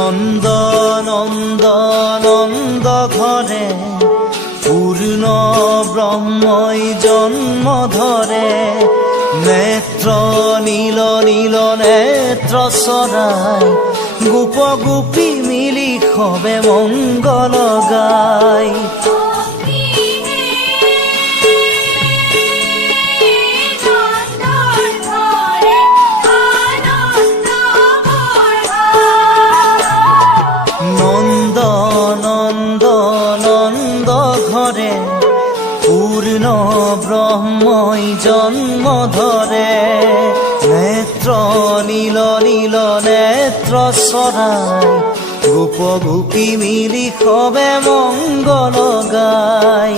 নন্দ নন্দ নন্দ ঘরে পূর্ণ ব্রহ্মই জন্ম ধরে। নেত্র নীল নীল নেত্র সরাই গোপ গোপী মিলি খবে মঙ্গল গাই। নন্দ নন্দ নন্দ ঘরে পূর্ণ ব্রহ্মই জন্ম ধরে। নেত্র নীল নীল নেত্র সরাই গোপ গোপী মিলি খবে মঙ্গল গাই।